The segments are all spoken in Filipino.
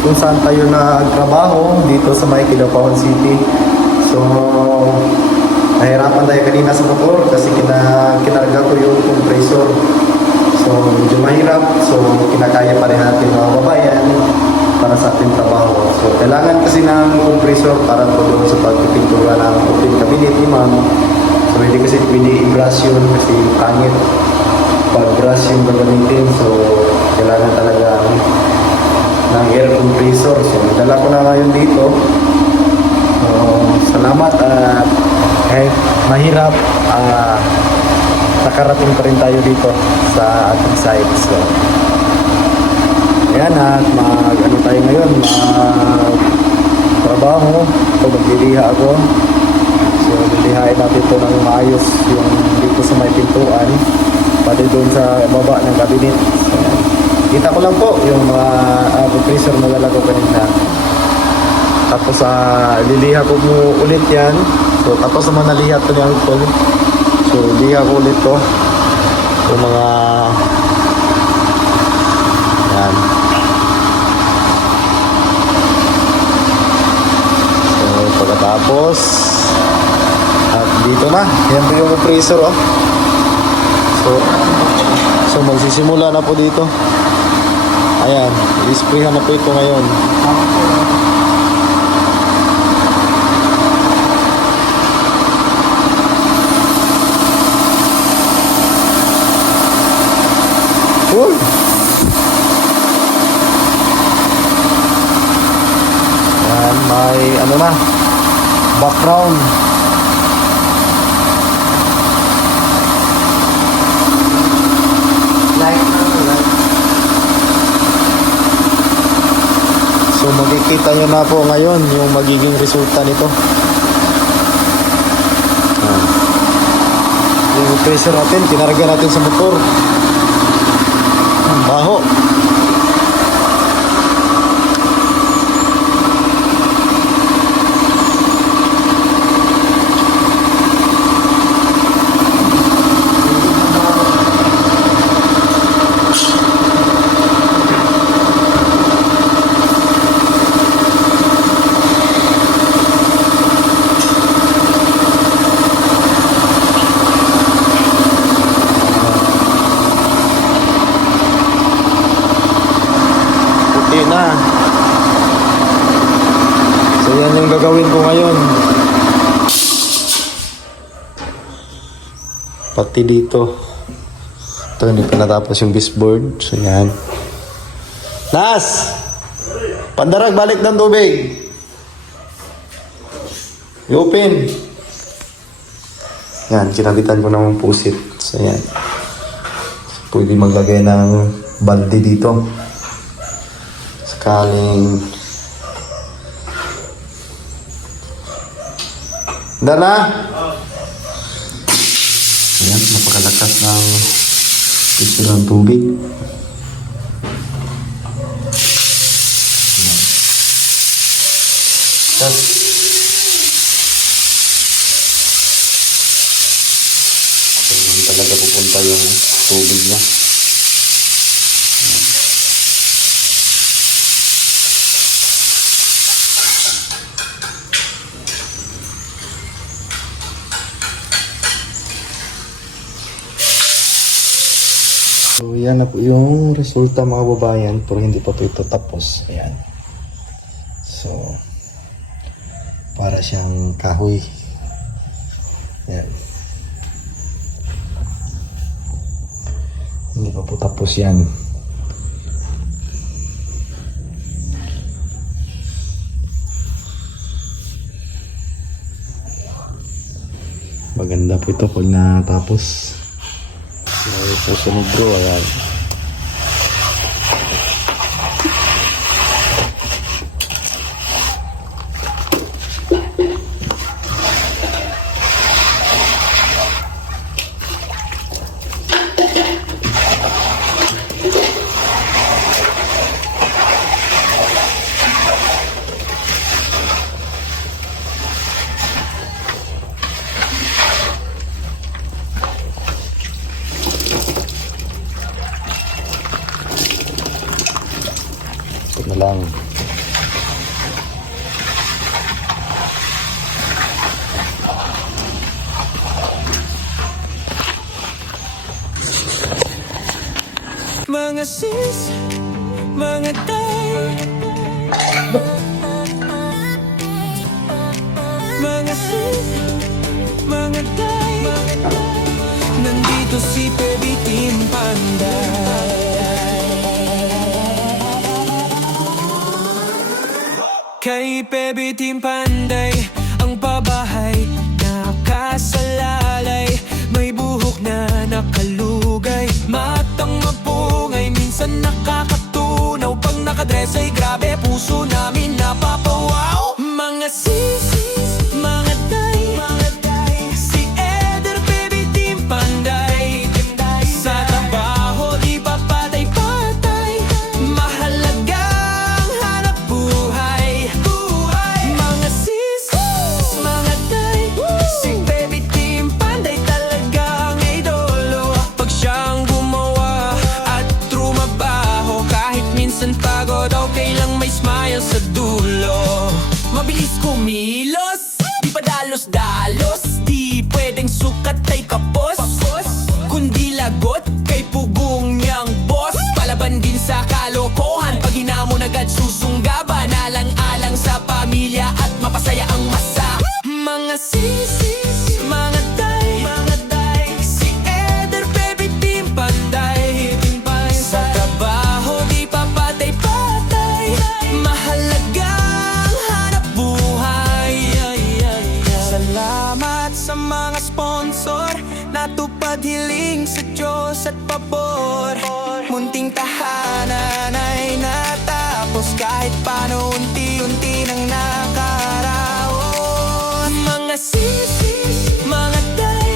kung saan tayo nagtrabaho dito sa may Kidapawan City. So, nahirapan tayo kanina sa motor kasi kinarga ko yung compressor. So, medyo mahirap. So, kinakaya pa rin natin mga babayan para sa ating trabaho. So, kailangan kasi ng compressor para tulong sa pagpipintura ng open cabinet ni ma'am. So, hindi kasi pwede i-brush yun kasi pangit pag brush yung gagamitin. So, kailangan talaga ng air compressor. So, dala ko na ngayon dito. So, salamat at kahit mahirap, nakarating pa rin tayo dito sa ating site. So, ayan at ano tayo ngayon, trabaho. So, magliliha ako. So, lilihain natin ito ng maayos yung dito sa may pintuan. Pati doon sa baba ng cabinet. So, kita ko lang po yung mga compressor na dala ko kanina. Tapos liliha ko mo ulit yan. So tapos naman naliha ito niya ito. So liha ko ulit to. Yung mga yan. So pagkatapos at dito na. Yan po yung compressor oh. So magsisimula na po dito. Ayan, i-sprayhan na po ito ngayon. Uy! Ayan, may ano na, background. So makikita nyo na po ngayon yung magiging resulta nito. Yung compressor natin, kinarga natin sa motor. Ang baho. Na. So yan yung gagawin ko ngayon. Pati dito. Ito hindi pa natapos yung baseboard. So yan. Nas! Pandarag balik ng tubig. I-open. Yan, kinabitan ko ng pusit. So yan. Pwede maglagay ng balde dito. Sakaling Dana? Ayan, napakalakas ng gusto ng tubig. Tapos hindi talaga pupunta yung tubig niya. So, yan na po yung resulta mga babayan, pero hindi pa po ito tapos. Ayan. So, para siyang kahoy. Ayan. Hindi pa po tapos yan. Maganda po ito pag natapos. May susunod bro, ayan. Mga sis, mga tay, mga sis, mga tay, nandito si Baby Team Panday. Kay Baby Team Panday, ang pabahay nakasalalay, may buhok na nakalugay, matang mapungay, minsan nakakatunaw. Pag nakadress ay grabe, puso namin napapawaw. Mga sis, mga day, si Eder, Baby Team Panday. Sa trabaho di pa patay-patay, mahalagang hanap buhay. Mga sis, mga day, si Baby Team Panday talagang idolo. Pag siyang gumawa at trumabaho, kahit minsan pagod, okay lang may smile sa dulo. Mabilis kumilos, di pa dalos-dalos, di pwedeng sukat ay kapos, kundi lagot kay pugong niyang boss. Palaban din sa kalokohan, pag hinamon agad susunggaban, alang-alang sa pamilya at mapasaya ang masa. Mga sis, mga day, si Eder, Baby Team Panday. Sa trabaho di pa patay-patay, mahalagang hanap buhay. Salamat sa mga sponsor, natupad hiling sa Diyos at pabor. Munting tahanan ay natapos, kahit paano unti-unti nang nakaraos. Mga sis, mga day,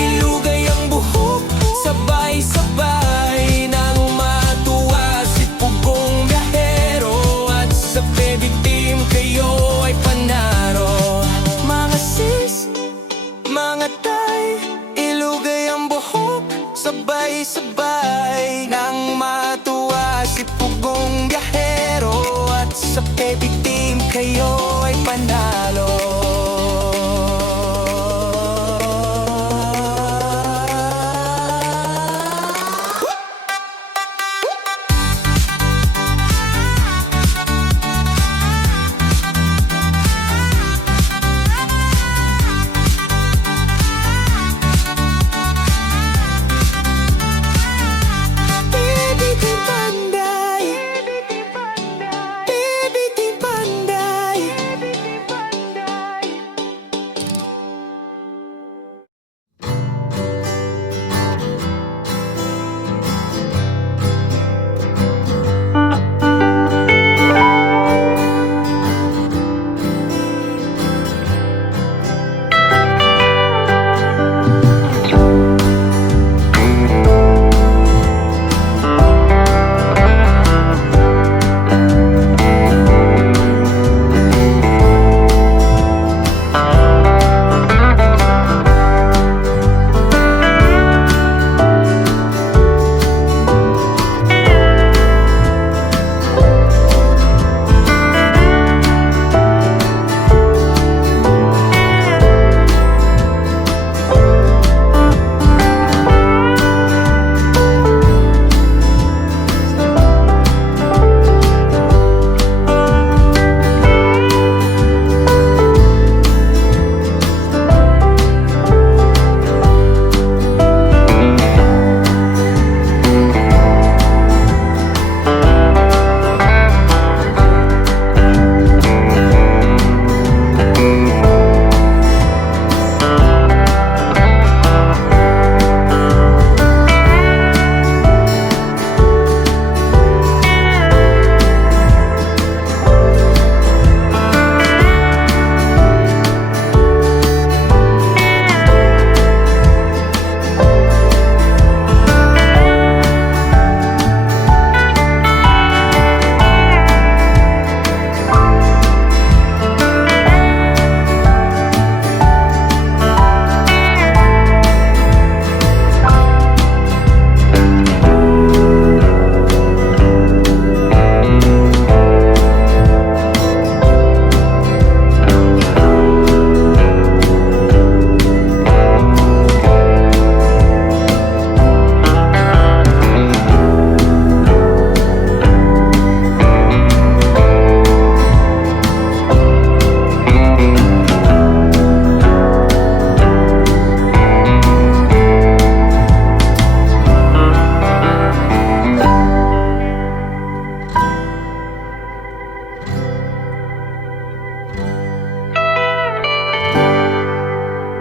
ilugay ang buhok, sabay-sabay nang matuwa si Pugong Biyahero, at sa Baby Team kayo ay panaro. Mga sis, mga tay, ilugay ang buhok, sabay-sabay nang matuwa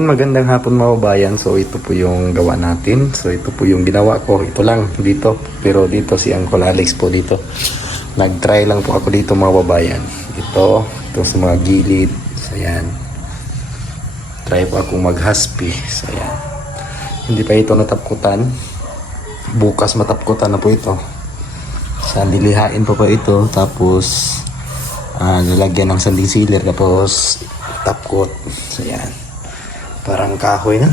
Magandang hapon mga kabayan. So ito po yung gawa natin. So ito po yung ginawa ko. Ito lang dito. Pero dito si Uncle Alex po dito. Nag-try lang po ako dito mga kabayan. Ito sa mga gilid. So yan. Try po akong mag-husky. So yan. Hindi pa ito natapkutan. Bukas matapkutan na po ito. Sandilihain pa ito. Tapos nilagyan ng sanding sealer. Tapos tapkot. So yan. Parang kahoy na.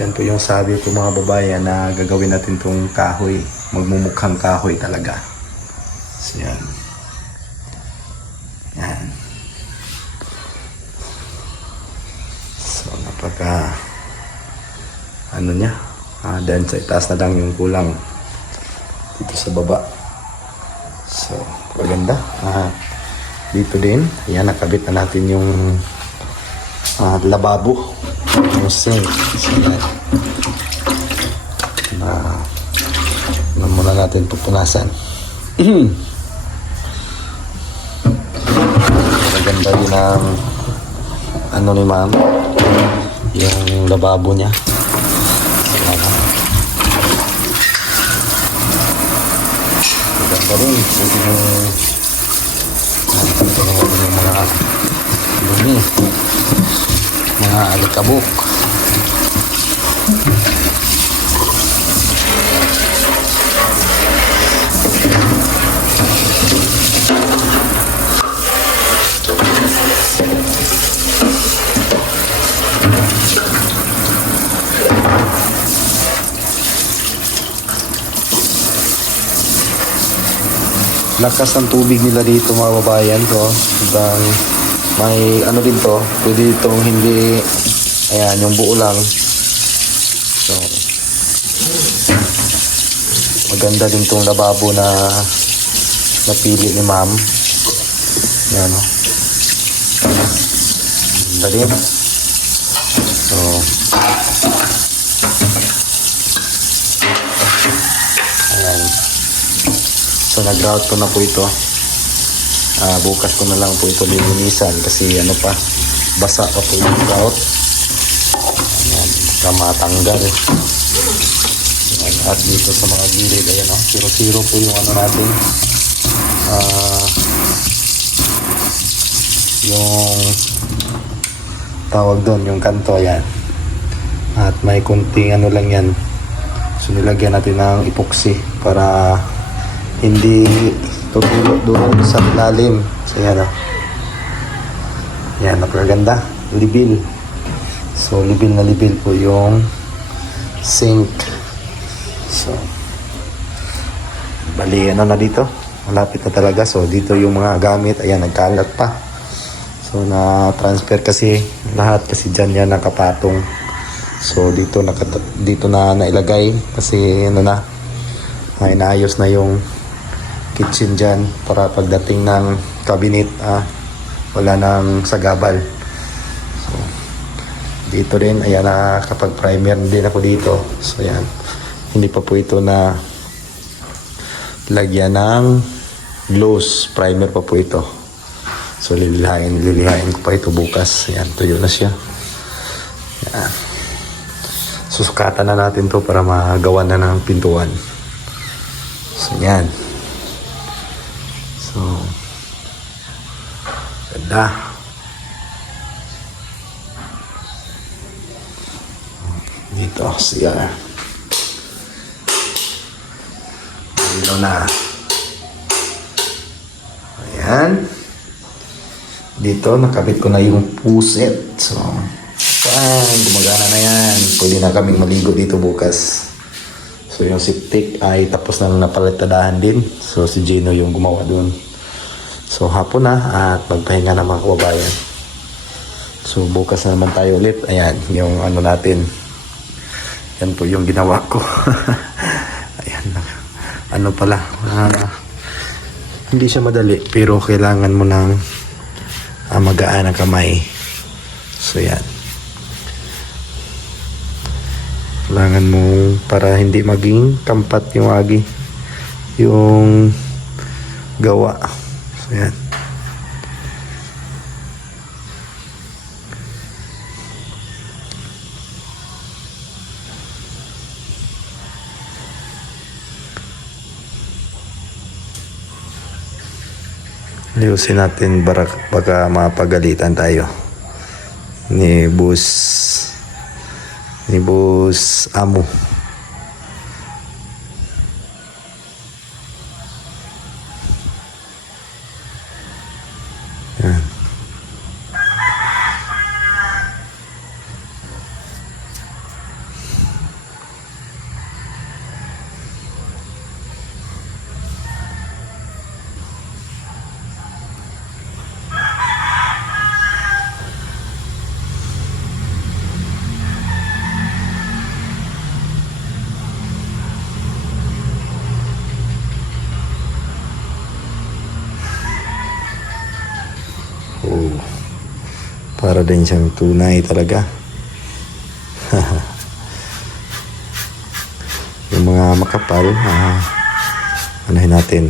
Yan po yung sabi ko mga babayan na gagawin natin tong kahoy. Magmumukhang kahoy talaga. So yan. Yan. So napaka ano niya. Dahil sa itaas na lang yung kulang. Dito sa baba. So maganda. Dito din. Yan, nakabit na natin yung lababo, yung sink. So, muna natin pupunasan. Maganda din ang ano ni ma'am, yung lababo niya. Maganda rin. Pwede yung mga lumi, mga alikabok. Lakas ng tubig nila dito mga babayan to. Ibang may ano din to, pwede itong hindi, ayan, yung buo lang. So maganda din tong lababo na napili ni ma'am. Ayan, no? Maganda din. So ayan. So nag-grout ko na po ito. Bukas ko na lang po ito lilinisan kasi ano pa, basa pa po yung grout. Ayan, baka matanggal. Ayan, at dito sa mga gilid, ayan o, zero po yung ano natin. Yung tawag doon, yung kanto, ayan. At may kunting ano lang yan. So nilagyan natin ng epoxy para hindi tutulo doon sa ilalim. So yan o. Yan, napakaganda. Libil. So libil na libil po yung sink. So bali ano na dito. Malapit na talaga. So dito yung mga gamit. Ayan, nagkalat pa. So na-transfer kasi lahat kasi dyan yan nakapatong. So dito na nailagay kasi ano na, inaayos na yung kitchen dyan para pagdating ng cabinet wala nang sagabal. So dito rin, ayan, kapag primer din ako dito. So yan, hindi pa po ito na lagyan ng gloss, primer pa po ito. So lilihain ko pa ito bukas. Yan, tuyo na siya. Yan. Susukatan na natin to para magawa na ng pintuan. So yan. So ganda. Dito siya. Dito na. Ayan. Dito nakabit ko na yung puset. So gumagana na yan. Pwede na kaming maligo dito bukas. So yung septic ay tapos na napalitadahan din. So si Gino yung gumawa dun. So hapon na at magpahinga na mga kababayan. So bukas na naman tayo ulit. Ayan, yung ano natin. Yan po yung ginawa ko. Ayan, ano pala. Hindi siya madali pero kailangan mo ng magaan ang kamay. So yan. Kailangan mo para hindi maging kampat yung yung gawa. So yan. Ayusin natin baka mapagalitan tayo ni Boss Amo. Yan. Oh, para din siyang tunay talaga. Yung mga makapal, anuhin natin,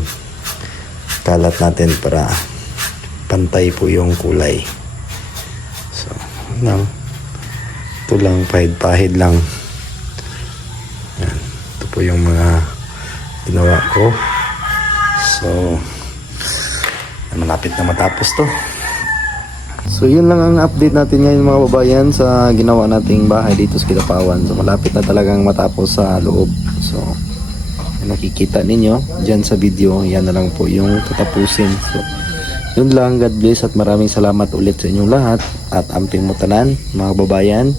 kalat natin para pantay po yung kulay. So, lang, ito lang, pahid-pahid lang. Yan. Ito po yung mga ginawa ko. So, malapit na matapos to. So yun lang ang update natin ngayon mga babayan sa ginawa nating bahay dito sa Kidapawan. So malapit na talagang matapos sa loob. So nakikita ninyo dyan sa video, yan na lang po yung tatapusin. So yun lang, God bless at maraming salamat ulit sa inyong lahat at amping mutanan mga babayan.